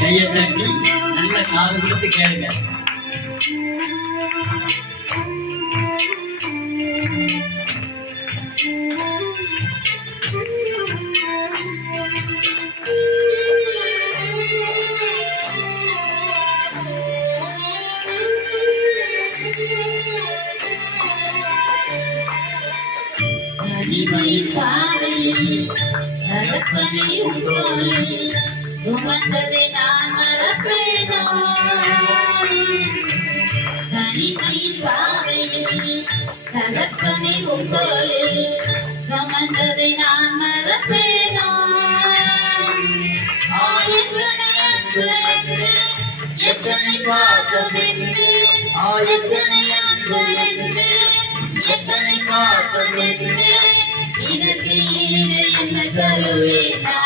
கையை தட்டி நல்ல காது கொடுத்து கேளுங்க. தகப்பனை உங்கோலில் சுமந்ததை நான் மறப்பேனோ? தனிமையின் பாதையில் தகப்பனை உங்கோலில் சுமந்ததை நான் மறப்பேனோ? எத்தனை அன்பு என்று, எத்தனை பாசம் என்று, எத்தனை அன்பு என்று, எத்தனை பாசம் என்று, இதற்கு ஈடு என்ன தருவேனா?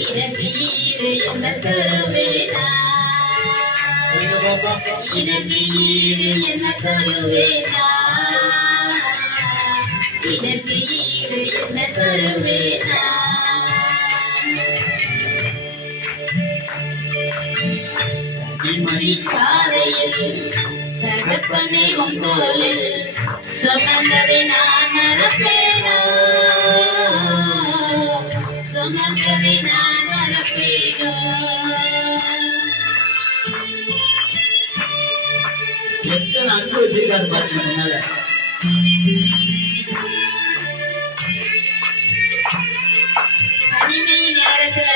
இதற்கு ஈடு என்ன தருவேனா? இதற்கு ஈடு என்ன தருவேனா? இதற்கு ஈடு என்ன தருவேனா? பாதையில் தகப்பனை உங்கோலில் சுமந்ததை நான் மறப்பேனோ? சுமந்ததை நான் மறப்பேனோ? எத்தனை அன்பு வச்சிருக்காரு பாருங்க முன்னால. தனிமை நேரத்துல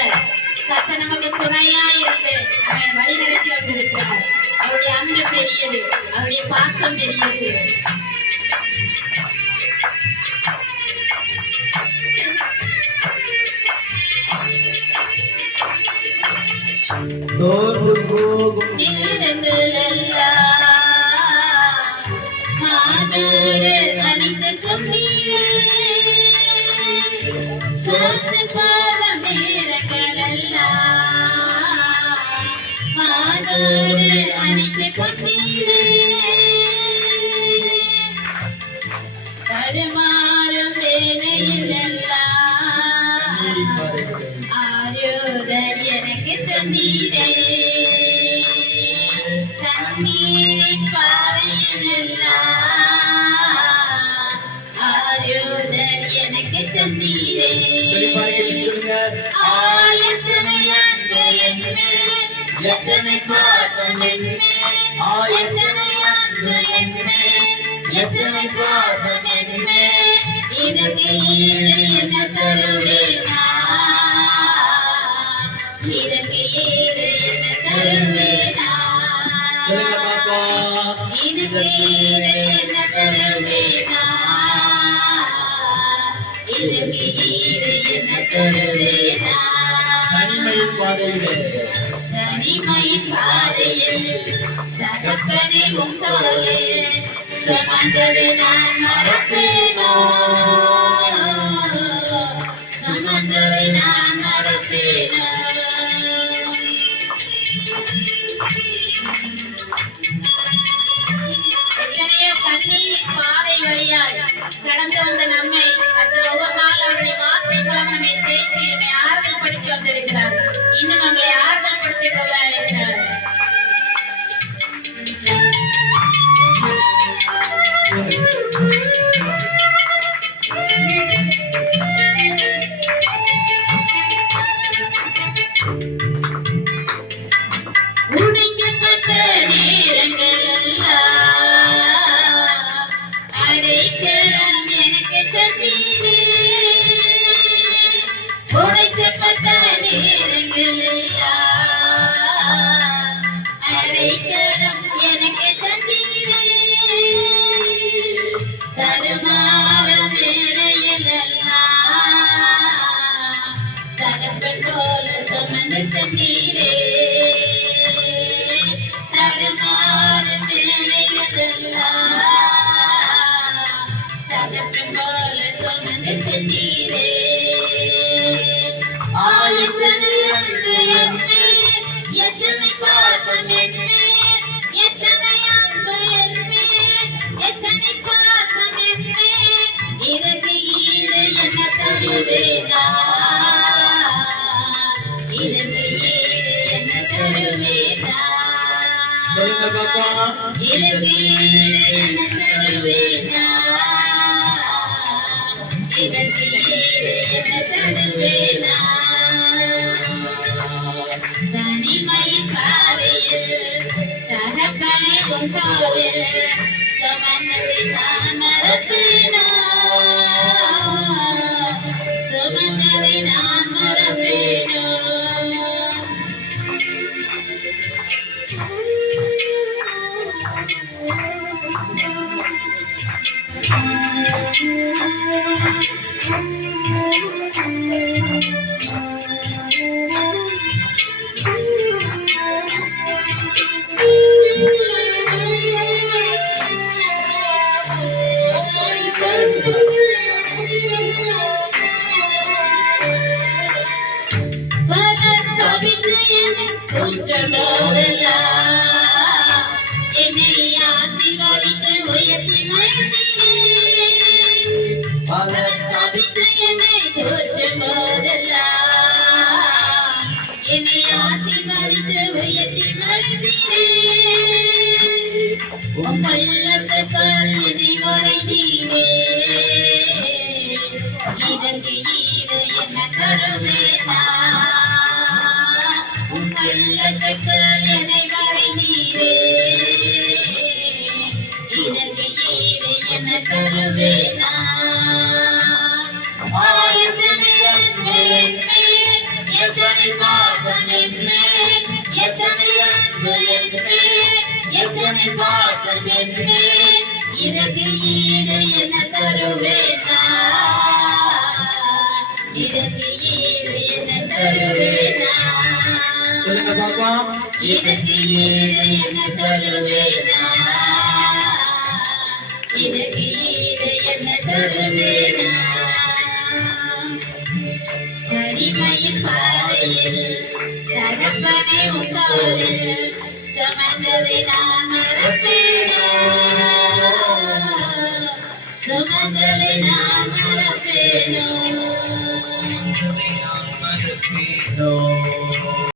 கத்த நமக்கு துணையா இருந்து அவன் வழி நடத்தி வந்திருக்கிறார். அவருடைய அன்பு பெரியது, அவருடைய பாசம் பெரியது. சோர்ந்து போகும் மாதோடு அணிந்து கொண்டீரே, சோர்ந்து போகும் நேரங்களெல்லாம் மாதோடு அணிந்து கொண்டீரே, தடுமாறும் வேலையிலெல்லாம் ஆரோதல் எனக்கு தந்தீரே, கண்ணீரின் பாதையிலெல்லாம் ஆரோதல் எனக்கு தந்தீரே. எத்தனை அன்பு என்மேல், எத்தனை பாசம் என்மேல், எத்தனை அன்பு என்மேல், எத்தனை பாசம் என்மேல், இதற்கு ஈடு என்ன தருவேனா? இதற்கு ஈடு என்ன தருவேனா? இதற்கு ஈடு என்ன தருவேனா? இதற்கு ஈடு என்ன தருவேனா? தனிமையின் பாதையில் தகப்பனை உங்கோலில் சுமந்ததை நான் மறப்பேனோ? சுமந்ததை நான் மறப்பேனோ? எத்தனையோ கண்ணீர் பாதை வழியாய் கடந்து வந்த நம்மை ஒவ்வொரு நாள் அவருடைய வார்த்தை மூலம் நம்மை தேய்ச்சி நம்மை ஆறுதல் படுத்தி வந்திருக்கிறார். இன்னும் நம்மளை ஆறுதல் படுத்திக் கொள்ள இருக்கிறார். உடைக்கப்பட்ட நேரங்களெல்லாம் அடைக்கலம் எனக்கு தந்தீரே, உடைக்கப்பட்ட நேரங்களெல்லாம் அடைக்கலம் எனக்கு தந்தீரே, தடுமாறும் வேளையிலெல்லாம் தகப்பன் போல சுமந்து சென்றீரே, தடுமாறும் வேளையிலெல்லாம் தகப்பன் போல சுமந்து சென்றீரே. எத்தனை அன்பு என்மேல், எத்தனை பாசம் என்மேல், எத்தனை அன்பு என்மேல், எத்தனை பாசம் என்மேல், இதற்கு ஈடு என்ன மறப்பேனா சுமந்ததை நான் மறப்பேனோ பல சபித்து என்னை தோற்றபோதெல்லாம் என்னை ஆசீர்வதித்து உயர்த்தி மகிழ்ந்தீரே. பல சபித்து என்னை தோற்றபோதெல்லாம் என்னை ஆசீர்வதித்து உயர்த்தி மகிழ்ந்தீரே. உம் பள்ளத்துக்கள் என்னை வரைந்தீரே. இதற்கு ஈடு என்ன தருவேனா உம் பள்ளத்துக்கள் என்னை வரைந்தீரே. இதற்கு ஈடு என்ன தருவேனா ஆயிரமே எத்தனை பாசம் என்மேல் எத்தனை அன்பு என்மேல் எத்தனை பாசம் என்மேல் இதற்கு ஈடு என்ன தருவேனா இதற்கு ஈடு என்ன தருவேனா சொல்லுங்க பாப்பா. இதற்கு ஈடு என்ன தருவேனா இதற்கு ஈடு என்ன தருவேனா தனிமையின் பாதையில் தகப்பனை உண்டாது சுமந்ததை நான் மறப்பேனா